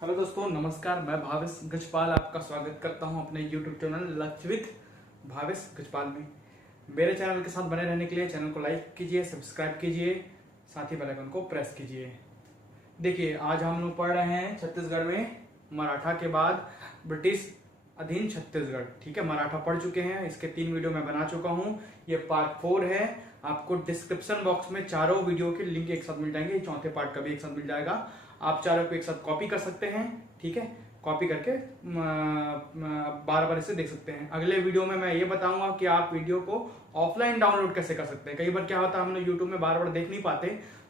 Hello दोस्तों, नमस्कार। मैं भावेश गजपाल आपका स्वागत करता हूं अपने YouTube चैनल लक्ष्य विद भावेश गजपाल में। मेरे चैनल के साथ बने रहने के लिए चैनल को लाइक कीजिए, सब्सक्राइब कीजिए, साथ ही बेल आइकन को प्रेस कीजिए। देखिए, आज हम लोग पढ़ रहे हैं छत्तीसगढ़ में मराठा के बाद ब्रिटिश अधीन छत्तीसगढ़। ठीक है, मराठा पढ़ चुके हैं, इसके 3 वीडियो मैं बना चुका हूं। ये पार्ट 4 है। आपको डिस्क्रिप्शन बॉक्स में चारों वीडियो के लिंक एक साथ मिल जाएंगे, चौथे पार्ट का भी एक साथ मिल जाएगा। आप चारों को एक साथ कॉपी कर सकते हैं। ठीक है, कॉपी करके बार बार इसे देख सकते हैं। अगले वीडियो में मैं ये बताऊंगा कि आप वीडियो को ऑफलाइन डाउनलोड कैसे कर सकते हैं। कई बार क्या होता है, हम लोग यूट्यूब में बार बार देख नहीं पाते,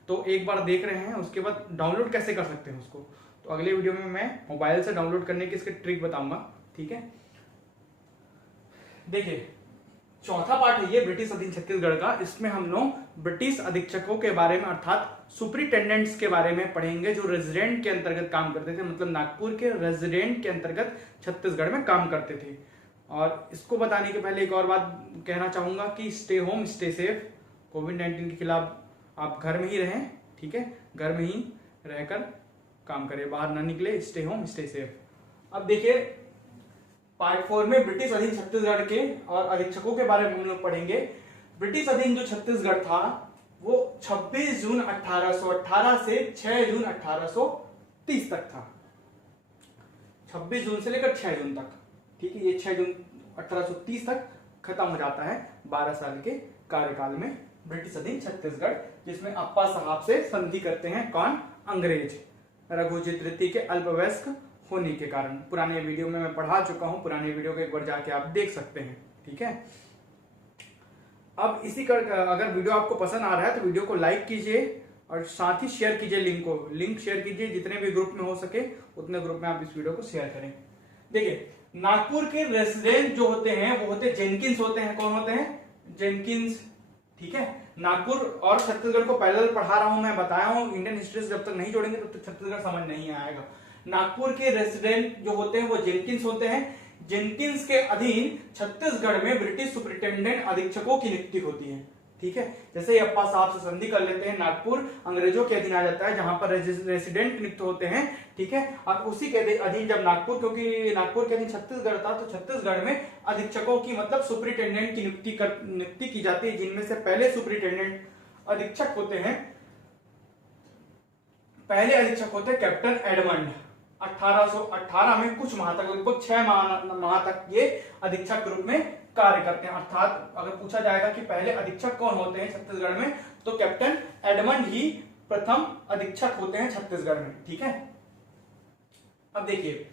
तो एक बार देख रहे हैं, उसके बाद डाउनलोड कैसे कर सकते हैं उसको, तो अगले वीडियो में मैं मोबाइल से डाउनलोड करने की इसके ट्रिक बताऊंगा। ठीक है, देखिए चौथा पार्ट है ये ब्रिटिश अधीन छत्तीसगढ़ का। इसमें हम लोग ब्रिटिश अधीक्षकों के बारे में अर्थात सुपरिटेंडेंट्स के बारे में पढ़ेंगे, जो रेजिडेंट के अंतर्गत काम करते थे, मतलब नागपुर के रेजिडेंट के अंतर्गत छत्तीसगढ़ में काम करते थे। और इसको बताने के पहले एक और बात कहना चाहूंगा कि स्टे होम स्टे सेफ। कोविड-19 के खिलाफ आप घर में ही रहें। ठीक है, घर में ही रहकर काम करें, बाहर ना निकले। Stay home stay safe. अब देखिए, पार्ट 4 में ब्रिटिश अधीन छत्तीसगढ़ के और अधीक्षकों के बारे में हम लोग पढ़ेंगे। ब्रिटिश अधीन जो छत्तीसगढ़ था वो 26 जून 1818 से 6 जून 1830 तक था। 26 जून से लेकर 6 जून तक। ठीक है, ये 6 जून 1830 तक खत्म हो जाता है 12 साल के कार्यकाल में ब्रिटिश अधीन छत्तीसगढ़, जिसमें अप्पा साहब से संधि करते हैं कौन? अंग्रेज। रघुजी तृतीय के अल्पवयस्क होने के कारण। पुराने वीडियो में मैं पढ़ा चुका हूं, पुराने वीडियो को एक बार जाके आप देख सकते हैं। ठीक है, अब इसी का अगर वीडियो आपको पसंद आ रहा है तो वीडियो को लाइक कीजिए और साथ ही शेयर कीजिए। लिंक शेयर कीजिए, जितने भी ग्रुप में हो सके उतने ग्रुप में आप इस वीडियो को शेयर करें। देखिए, नागपुर के रेसिडेंट जो होते हैं वो होते जेनकिंस होते हैं। कौन होते हैं? जेनकिंस। ठीक है, नागपुर और छत्तीसगढ़ को पैरेलल पढ़ा रहा हूं, मैं बताया हूं। इंडियन हिस्ट्री से जब तक नहीं जोड़ेंगे तब तक छत्तीसगढ़ समझ नहीं आएगा। नागपुर के रेसिडेंट जो होते हैं वो जेनकिंस होते हैं। जेनकिंस के अधीन छत्तीसगढ़ में ब्रिटिश सुपरिटेंडेंट अधीक्षकों की नियुक्ति होती है। ठीक है, जैसे ही अप्पा साहब से संधि कर लेते हैं, नागपुर अंग्रेजों के अधीन आ जाता है, जहां पर रेसिडेंट नियुक्त होते हैं। ठीक है, और उसी के अधीन जब नागपुर, क्योंकि नागपुर के अधीन छत्तीसगढ़ था, तो छत्तीसगढ़ में अधीक्षकों की मतलब सुपरिटेंडेंट की नियुक्ति की जाती है, जिनमें से पहले सुपरिटेंडेंट अधीक्षक होते हैं। पहले अधीक्षक होते हैं कैप्टन एडमंड। 1818 में कुछ माह तक, लगभग 6 माह तक ये अधीक्षक के रूप में कार्य करते हैं। अर्थात अगर पूछा जाएगा कि पहले अधीक्षक कौन होते हैं छत्तीसगढ़ में, तो कैप्टन एडमंड ही प्रथम अधीक्षक होते हैं छत्तीसगढ़ में। ठीक है, अब देखिए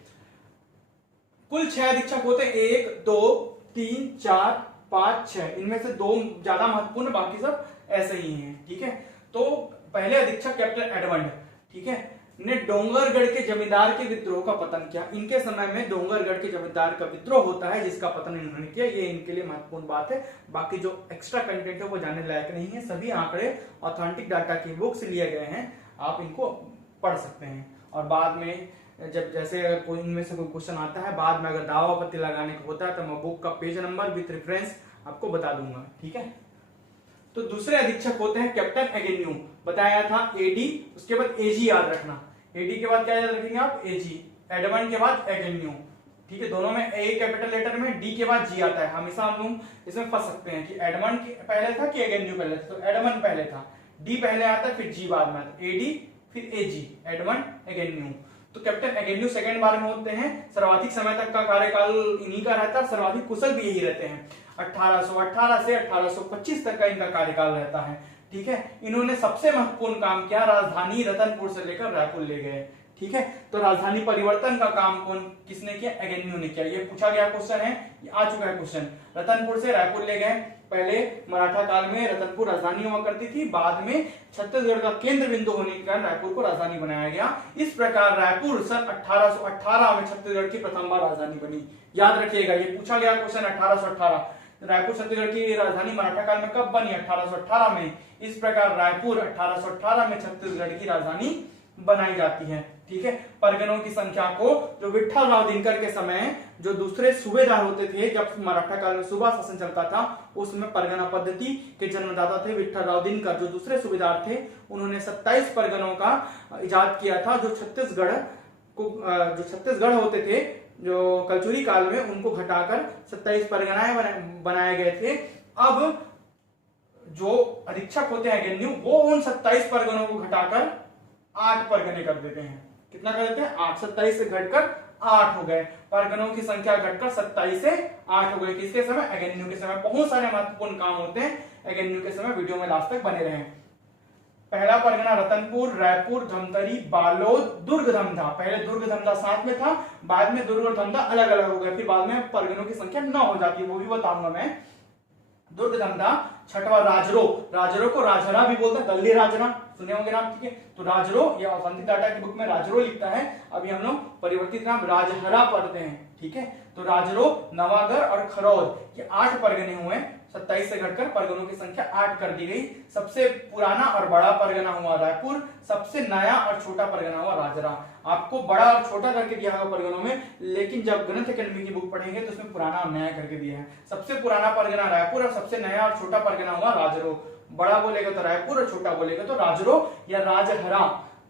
कुल 6 अधीक्षक होते हैं। 1 2 3 4 5 6। इनमें से 2 ज्यादा महत्वपूर्ण, बाकी सब ऐसे ही हैं। ठीक है, तो पहले अधीक्षक कैप्टन एडमंड, ठीक है, ने डोंगरगढ़ के जमींदार के विद्रोह का पतन किया। इनके समय में डोंगरगढ़ के जमींदार का विद्रोह होता है, जिसका पतन इन्होंने किया। ये इनके लिए महत्वपूर्ण बात है। बाकी जो एक्स्ट्रा कंटेंट है वो जानने लायक नहीं है। सभी आंकड़े ऑथेंटिक डाटा की बुक से लिए गए हैं, आप इनको पढ़ सकते हैं। और बाद में जब जैसे अगर कोई इनमें से कोई क्वेश्चन आता है, बाद में अगर दावा आपत्ति लगाने का होता है, तो मैं बुक का पेज नंबर विथ रेफरेंस आपको बता दूंगा। ठीक है, तो दूसरे अधीक्षक होते हैं कैप्टन एगेन्यू। बताया था एडी, उसके बाद एजी याद रखना। एडी के बाद क्या याद रखेंगे आप? एजी। एडमंड के बाद एगेन्यू। ठीक है, दोनों में ए कैपिटल लेटर में, डी के बाद जी आता है। हमेशा हम लोग इसमें फंस सकते हैं कि एडमंड पहले था कि एगेन्यू पहले था। तो एडमंड पहले था, डी पहले आता है, फिर जी बाद में आता है। एडी फिर एजी, एडमंड एगेन्यू। तो कैप्टन एगेन्यू सेकंड बार में होते हैं। सर्वाधिक समय तक का कार्यकाल इन्हीं का रहता है, सर्वाधिक कुशल भी यही रहते हैं। 1818 से 1825 तक का इनका कार्यकाल रहता है। ठीक है, इन्होंने सबसे महत्वपूर्ण काम किया, राजधानी रतनपुर से लेकर रायपुर ले गए। ठीक है, तो राजधानी परिवर्तन का काम किसने किया? एगेन्यू ने किया। ये पूछा गया क्वेश्चन है, ये आ चुका है क्वेश्चन। रतनपुर से रायपुर ले गए। पहले मराठा काल में रतनपुर राजधानी हुआ करती थी, बाद में छत्तीसगढ़ का केंद्र बिंदु होने के कारण रायपुर को राजधानी बनाया गया। इस प्रकार रायपुर सन 1818 में छत्तीसगढ़ की प्रथम बार राजधानी बनी। याद रखिएगा, ये पूछा गया क्वेश्चन 1818। रायपुर छत्तीसगढ़ की राजधानी मराठा काल में कब बनी? 1818 में। इस प्रकार रायपुर 1818 में छत्तीसगढ़ की राजधानी बनाई जाती है। ठीक है, परगनों की संख्या को, जो विट्ठल राव दिनकर के समय जो दूसरे सूबेदार होते थे, जब मराठा काल में सूबा शासन चलता था, उस समय परगना पद्धति के जन्मदाता थे विट्ठल राव दिनकर। जो दूसरे सूबेदार थे, उन्होंने 27 परगनों का इजाद किया था, जो छत्तीसगढ़ को जो छत्तीसगढ़ होते थे जो कलचुरी काल में, उनको घटाकर 27 परगनाएं बनाए गए थे। अब जो अधीक्षक होते हैं एगेन्यू, वो उन 27 परगनों को घटाकर 8 परगने कर देते हैं। कितना कर देते हैं? 8। 27 से घटकर 8 हो गए। परगनों की संख्या घटकर 27 से 8 हो गई। किसके समय? एगेन्यू के समय। बहुत सारे महत्वपूर्ण काम होते हैं एगेन्यू के समय। वीडियो में लास्ट तक बने रहें। पहला परगना रतनपुर, रायपुर, धमतरी, बालोद, दुर्ग, धमधा। पहले दुर्ग धमधा साथ में था, बाद में दुर्ग और धमधा अलग अलग हो गए, फिर बाद में परगनों की संख्या 9 हो जाती है, वो भी बताऊंगा मैं। दुर्ग धमधा। छठवा राजरो। राजरो को राजहरा भी बोलते हैं, दल्ली राजहरा सुने होंगे नाम, ठीक है। तो राजरो, या ऑथेंटिक डाटा की बुक में राजरो लिखता है, अभी हम लोग परिवर्तित नाम राजहरा पढ़ते हैं, ठीक है। तो राजरो, नवागढ़ और खरौद, ये 8 परगने हुए। 27 से घटकर परगनों की संख्या 8 कर दी गई। सबसे पुराना और बड़ा परगना हुआ रायपुर, सबसे नया और छोटा परगना हुआ राजरा। आपको बड़ा और छोटा करके दिया है परगनों में, लेकिन जब ग्रंथ अकेडमी की बुक पढ़ेंगे तो उसमें पुराना और नया करके दिया है। सबसे पुराना परगना रायपुर और सबसे नया और छोटा परगना हुआ राजरो। बड़ा बोलेगा तो रायपुर और छोटा बोलेगा तो राजरो या राजहरा,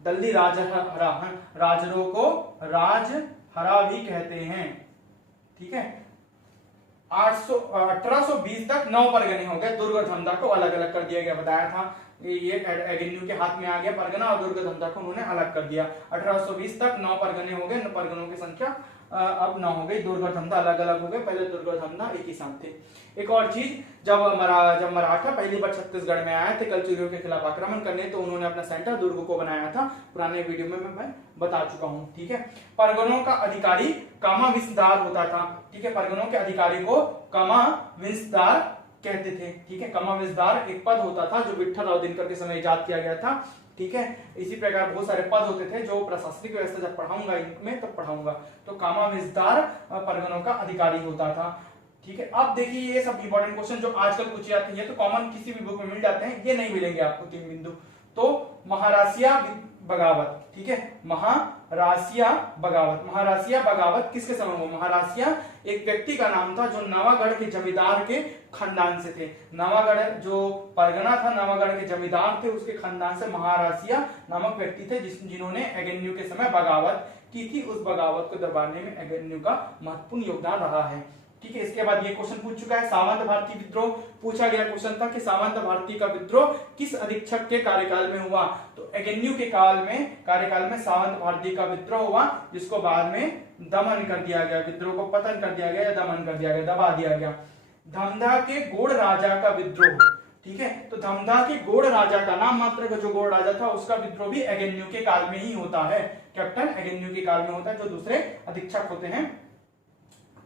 दल्ली राजहरा। राजरो को राजहरा भी कहते हैं, ठीक है। 1820 तक 9 परगने हो गए। दुर्ग और धमधा को अलग अलग कर दिया गया, बताया था। ये एगेन्यू के हाथ में आ गया परगना, और दुर्ग धमधा को उन्होंने अलग कर दिया। 1820 तक 9 परगने हो गए। परगनों की संख्या अब 9 हो गई। दुर्ग और धमधा अलग अलग हो गए, पहले दुर्ग और धमधा एक ही साथ थे। एक और चीज, जब मराठा पहली बार छत्तीसगढ़ में आए थे कलचुरियों के खिलाफ आक्रमण करने, तो उन्होंने अपना सेंटर दुर्ग को बनाया था। पुराने वीडियो में मैं बता चुका हूं, ठीक है। परगनों का अधिकारी कामाविसदार होता था, ठीक है। परगनों के अधिकारी को कामाविसदार कहते थे, ठीक है। कामाविसदार एक पद होता था जो विठल राव दिनकर के समय इजाद किया गया था, ठीक है। इसी प्रकार बहुत सारे पद होते थे जो प्रशासनिक व्यवस्था जब पढ़ाऊंगा इनमें तब पढ़ाऊंगा। तो कामाविसदार परगनों का अधिकारी होता था, ठीक है। अब देखिए ये सब इंपॉर्टेंट क्वेश्चन जो आजकल पूछे जाते हैं, ये तो कॉमन किसी भी बुक में मिल जाते हैं, ये नहीं मिलेंगे आपको 3 बिंदु। तो महारासिया बगावत, ठीक है। महारासिया बगावत। महारासिया बगावत किसके समय हुआ? महारासिया एक व्यक्ति का नाम था जो नवागढ़ के जमींदार के खानदान से थे। नवागढ़ जो परगना था, नवागढ़ के जमींदार थे, उसके खानदान से महारासिया नामक व्यक्ति थे जिन्होंने एगेन्यू के समय बगावत की थी। उस बगावत को दबाने में एगेन्यू का महत्वपूर्ण योगदान रहा है, ठीक है। इसके बाद ये क्वेश्चन पूछ चुका है, सामंत भारती विद्रोह पूछा गया क्वेश्चन था कि सामंत भारती का विद्रोह किस अधीक्षक के कार्यकाल में हुआ? तो एगेन्यू के कार्यकाल में सामंत भारती का विद्रोह हुआ, जिसको बाद में दमन कर दिया गया। विद्रोह को पतन कर दिया गया या दमन कर दिया गया, दबा दिया गया। धमधा के गोड़ राजा का विद्रोह, ठीक है। तो धमधा के गोड़ राजा का, नाम मात्र का जो गोड़ राजा था, उसका विद्रोह भी एगेन्यू के काल में ही होता है। कैप्टन एगेन्यू के काल में होता है, जो दूसरे अधीक्षक होते हैं,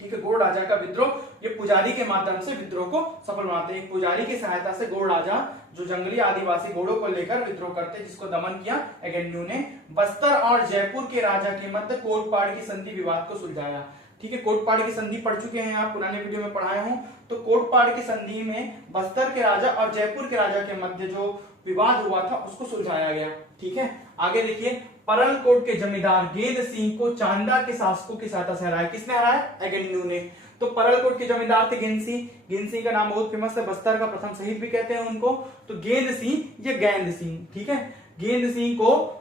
ठीक है। गोड़ राजा का विद्रोह, ये पुजारी के माध्यम से विद्रोह को सफल बनाते हैं। पुजारी की सहायता से गोड़ राजा जो जंगली आदिवासी घोड़ों को लेकर विद्रोह करते, जिसको दमन किया एगेन्यू ने। बस्तर और जयपुर के राजा के मध्य कोटपाड़ की संधि विवाद को सुलझाया, ठीक है। कोटपाड़ की संधि पढ़ चुके हैं आप, पुराने वीडियो में पढ़ाए हूं। तो कोटपाड़ की संधि में बस्तर के राजा और जयपुर के राजा के मध्य जो विवाद हुआ था उसको सुलझाया गया, ठीक है। आगे देखिए, परलकोट के जमींदार गेंद सिंह को चांदा के शासकों की सहायता से हराया। किसने हराया? एगेन्यू ने। तो परलकोट के जमींदार थे गेंद सिंह। गेंद सिंह का नाम बहुत फेमस है, बस्तर का प्रथम शहीद भी कहते हैं उनको। तो गेंद सिंह, ये गेंद सिंह, ठीक है। गेंद सिंह को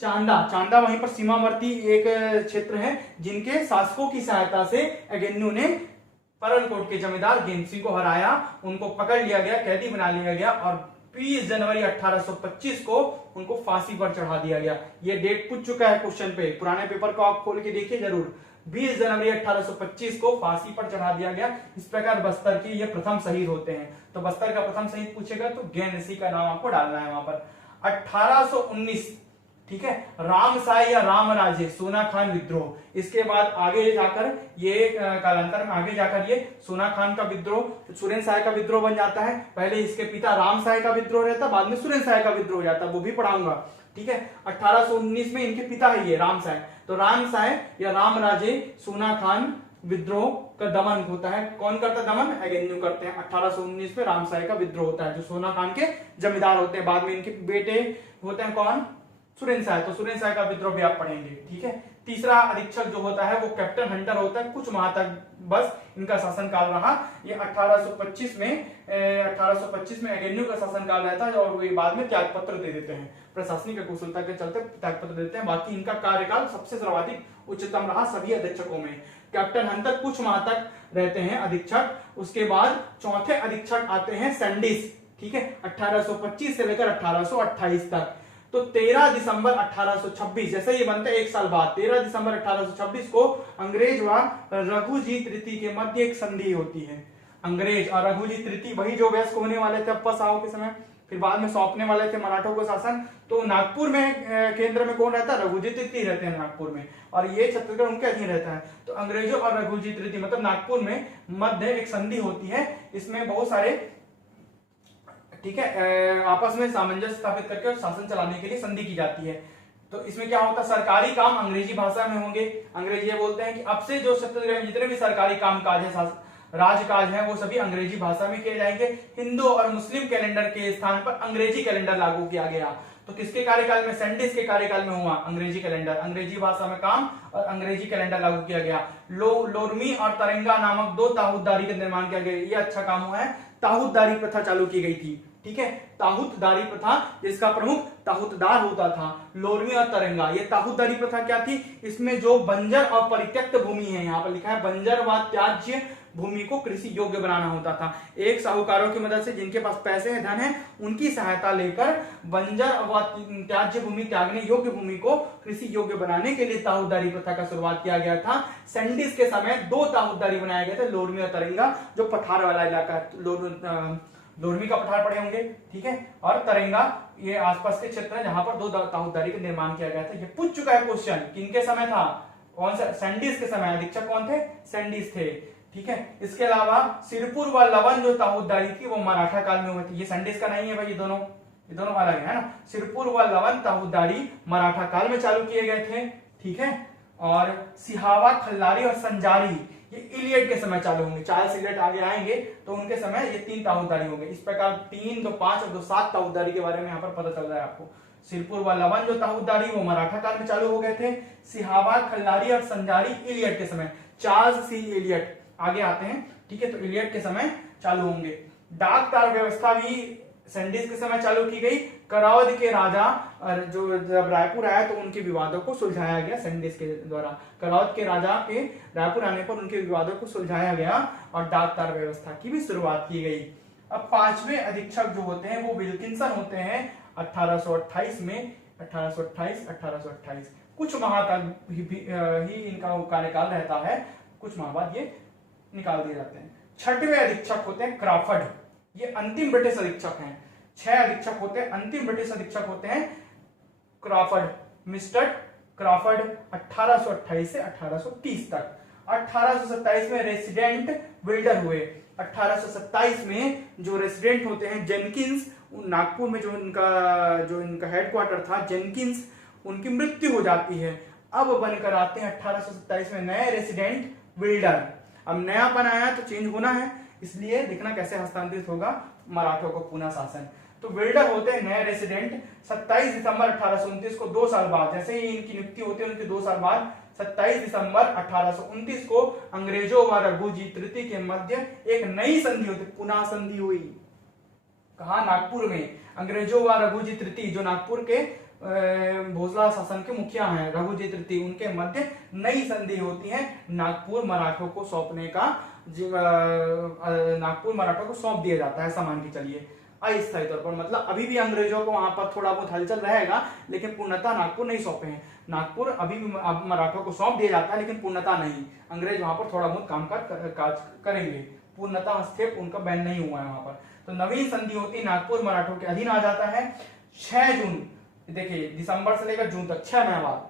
चांदा वहीं पर सीमावर्ती एक क्षेत्र है, जिनके शासकों की सहायता से एगेन्यू ने परलकोट के जमींदार गेंद सिंह को हराया। उनको पकड़ लिया गया, कैदी बना लिया गया और 20 जनवरी 1825 को उनको फांसी पर चढ़ा दिया गया। ये डेट पूछ चुका है क्वेश्चन पे, पुराने पेपर को आप खोल के देखिए जरूर। 20 जनवरी 1825 को फांसी पर चढ़ा दिया गया। इस प्रकार बस्तर के ये प्रथम शहीद होते हैं। तो बस्तर का प्रथम शहीद पूछेगा तो गेंद सिंह का नाम आपको डालना है वहां पर। 1819, ठीक है, रामसाय या रामराजे सोना खान विद्रोह। इसके बाद आगे जाकर ये कालांतर में आगे जाकर ये सोना खान का विद्रोह सुरेंद्र साय का विद्रोह बन जाता है। पहले इसके पिता रामसाय का विद्रोह रहता, बाद में सुरेंद्र साय का विद्रोह हो जाता, वो भी पढ़ाऊंगा, ठीक है। 1819 में इनके पिता है ये रामसाय। तो रामसाय या रामराजे सोना खान विद्रोह का दमन होता है। कौन करता दमन? एगेन्यू करते हैं। 1819 में रामसाय का विद्रोह होता है, जो सोना खान के जमींदार होते हैं। बाद में इनके बेटे होते हैं कौन? सुरेंद्र साय। तो सुरेंद्र साय का विद्रोह भी आप पढ़ेंगे, ठीक है। तीसरा अधीक्षक जो होता है वो कैप्टन हंटर होता है, कुछ माह तक बस इनका शासनकाल रहा। ये 1825 में एगेन्यू का शासनकाल रहता है और ये बाद में त्यागपत्र दे देते हैं, प्रशासनिक अकुशलता के चलते त्यागपत्र देते हैं। बाकी इनका कार्यकाल सबसे सर्वाधिक उच्चतम रहा सभी अधीक्षकों में। कैप्टन हंटर कुछ माह तक रहते हैं अधीक्षक। उसके बाद चौथे अधीक्षक आते हैं सैंडिस, ठीक है, 1825 से लेकर 1828 तक। तो 13 दिसंबर 1826, जैसे ये बनते एक साल बाद 13 दिसंबर 1826 को अंग्रेज व रघुजी तृतीय के मध्य एक संधि होती है। अंग्रेज और रघुजी तृतीय वही जो वयस्क होने वाले थे अप्पा साहू के समय, फिर बाद में सौंपने वाले थे मराठों को शासन। तो नागपुर में केंद्र में कौन रहता है? रघुजी तृतीय रहते हैं नागपुर में, और ये छत्तीसगढ़ उनके अधीन रहता है। तो अंग्रेजों और रघुजी तृतीय मतलब नागपुर में मध्य एक संधि होती है। इसमें बहुत सारे, ठीक है, आपस में सामंजस्य स्थापित करके शासन चलाने के लिए संधि की जाती है। तो इसमें क्या होता है? सरकारी काम अंग्रेजी भाषा में होंगे। अंग्रेजी ये बोलते हैं कि अब से जो छत्तीसगढ़ में जितने भी सरकारी काम काज है, राजकाज है, वो सभी अंग्रेजी भाषा में किए जाएंगे। हिंदू और मुस्लिम कैलेंडर के स्थान पर अंग्रेजी कैलेंडर लागू किया गया। तो किसके कार्यकाल में? सैंडिस के कार्यकाल में हुआ अंग्रेजी कैलेंडर, अंग्रेजी भाषा में काम और अंग्रेजी कैलेंडर लागू किया गया। लोरमी और तरंगा नामक 2 ताहूतदारी का निर्माण किया गया। ये अच्छा काम हुआ है। ताहूतदारी प्रथा चालू की गई थी, ठीक है, ताहूतदारी प्रथा, जिसका प्रमुख ताहूतदार होता था। लोरमी और तरंगा, ये ताहूतदारी प्रथा क्या थी? इसमें जो बंजर और परित्यक्त भूमि है, यहाँ पर लिखा है बंजर व त्याज्य भूमि को कृषि योग्य बनाना होता था। एक साहूकारों की मदद से, जिनके पास पैसे हैं, धन है, उनकी सहायता लेकर बंजर व त्याज्य भूमि, त्यागने योग्य भूमि को कृषि योग्य बनाने के लिए ताहूतदारी प्रथा का शुरुआत किया गया था। सैंडिस के समय 2 ताहूतदारी बनाए गए थे, लोरमी और तरंगा, जो पठार वाला इलाका, लोरमी का पठार पड़े होंगे, ठीक है, और तरंगा ये आसपास के क्षेत्र है जहां पर 2 ताहूतदारी का निर्माण किया गया था। ये पूछ चुका है क्वेश्चन, किनके समय था? कौन सा? सैंडिस के समय। अधीक्षक कौन थे? सैंडिस थे, ठीक है। इसके अलावा सिरपुर व लवन जो ताहूतदारी थी वो मराठा काल में हुई थी। ये सैंडिस का नहीं है भाई, ये दोनों अलग है ना। सिरपुर व लवन ताहूतदारी मराठा काल में चालू किए गए थे, ठीक है। और सिहावा, खल्लारी और संजारी ये इलियट के समय चालू होंगे। चार्ल्स इलियट आगे आएंगे तो उनके समय ये 3 ताहूतदारी होंगे। इस प्रकार 3, 2, 5 और 2, 7 ताहूतदारी के बारे में यहाँ पर पता चल रहा है आपको। सिरपुर व लवन जो ताहूतदारी वो मराठा काल में चालू हो गए थे। सिहावा, खल्लारी और संजारी इलियट के समय, चार्ल्स सी इलियट आगे आते हैं, ठीक है, तो इलियट के समय चालू होंगे। डाक तार व्यवस्था भी सैंडिस के समय चालू की गई। करावद के राजा जो जब रायपुर आया तो उनके विवादों को सुलझाया गया सैंडिस के द्वारा। करावद के राजा के रायपुर आने पर उनके विवादों को सुलझाया गया और डाक तार व्यवस्था की भी शुरुआत की गई। अब 5वें अधीक्षक जो होते हैं वो विल्किंसन होते हैं 1828 में। 1828 कुछ माह तक ही इनका कार्यकाल रहता है, कुछ माह बाद ये निकाल दिए जाते हैं। 6वें अधीक्षक होते हैं क्रॉफर्ड, ये अंतिम ब्रिटिश अधीक्षक हैं। 6 अधीक्षक होते हैं, अंतिम ब्रिटिश अधीक्षक होते हैं क्रॉफर्ड, मिस्टर क्रॉफर्ड 1828 से 1830 तक। 1827 में रेसिडेंट बिल्डर हुए। 1827 में जो रेसिडेंट होते हैं जेनकिंस, नागपुर में जो इनका हेडक्वार्टर था जेनकिंस, उनकी मृत्यु हो जाती है। अब बनकर आते हैं 1827 में नए रेसिडेंट बिल्डर। अब नयापन आया तो चेंज होना है, इसलिए देखना कैसे हस्तांतरित होगा मराठों को पुनः शासन। तो बिल्डर होते हैं नए रेसिडेंट। 27 दिसंबर 1829 को 2 साल बाद, जैसे ही इनकी नियुक्ति होती है उनके 2 साल बाद 27 दिसंबर 1829 को अंग्रेजों व रघुजी तृतीय के मध्य एक नई संधि होती, पुनः संधि हुई। कहा? नागपुर में। अंग्रेजों व रघुजी तृतीय जो नागपुर के भोसला शासन के मुखिया हैं, रघुजी तृतीय, उनके मध्य नई संधि होती है। नागपुर मराठों को सौंपने का, नागपुर मराठों को सौंप दिया जाता है, सामान की चलिए अस्थायी तौर पर। मतलब अभी भी अंग्रेजों को वहां पर थोड़ा बहुत हलचल रहेगा, लेकिन पूर्णतः नागपुर नहीं सौंपे हैं। नागपुर अभी भी मराठों को सौंप दिया जाता है, लेकिन पूर्णतः नहीं। अंग्रेज वहां पर थोड़ा बहुत काज करेंगे, पूर्णतः हस्तक्षेप उनका बैन नहीं हुआ है वहां पर। तो नवीन संधि होती, नागपुर मराठों के अधीन आ जाता है। 6 जून, देखिए दिसंबर से लेकर जून तक 6 माह बाद,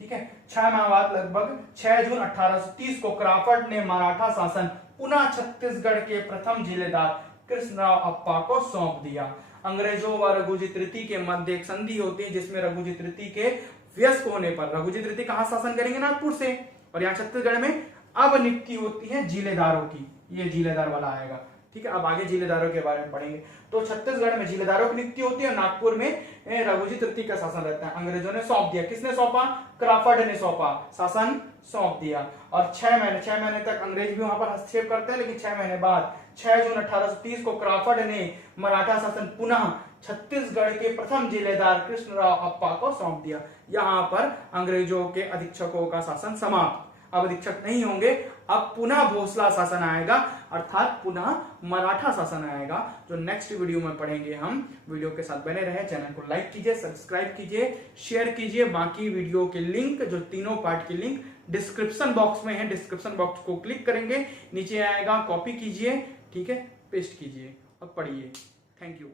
ठीक है, 6 माह बाद लगभग 6 जून 1830 को क्रॉफर्ड ने मराठा शासन पुनः छत्तीसगढ़ के प्रथम जिलेदार कृष्णराव अप्पा को सौंप दिया। अंग्रेजों व रघुजी तृतीय के मध्य एक संधि होती है, जिसमें रघुजी तृतीय के व्यस्त होने पर, रघुजी तृतीय कहां शासन करेंगे? नागपुर से, और यहाँ छत्तीसगढ़ में अब नियुक्ति होती है जिलेदारों की। ये जिलेदार वाला आएगा, ठीक है, अब आगे जिलेदारों के बारे में पढ़ेंगे। तो छत्तीसगढ़ में जिलेदारों की नियुक्ति होती है और नागपुर में रघुजी तृतीय का शासन रहता है। अंग्रेजों ने सौंप दिया, किसने सौंपा? क्राफर्ड ने सौंपा, शासन सौंप दिया। और 6 महीने तक अंग्रेज भी वहां पर हस्तक्षेप करते हैं, लेकिन 6 महीने बाद 6 जून 1830 को क्राफर्ड ने मराठा शासन पुनः छत्तीसगढ़ के प्रथम जिलेदार कृष्णराव अप्पा को सौंप दिया। यहां पर अंग्रेजों के अधीक्षकों का शासन समाप्त, अब अधीक्षक नहीं होंगे, अब पुनः भोसला शासन आएगा, अर्थात पुनः मराठा शासन आएगा, जो नेक्स्ट वीडियो में पढ़ेंगे हम। वीडियो के साथ बने रहे, चैनल को लाइक कीजिए, सब्सक्राइब कीजिए, शेयर कीजिए। बाकी वीडियो के लिंक, जो तीनों पार्ट के लिंक डिस्क्रिप्शन बॉक्स में है, डिस्क्रिप्शन बॉक्स को क्लिक करेंगे, नीचे आएगा, कॉपी कीजिए, ठीक है, पेस्ट कीजिए और पढ़िए। Thank you.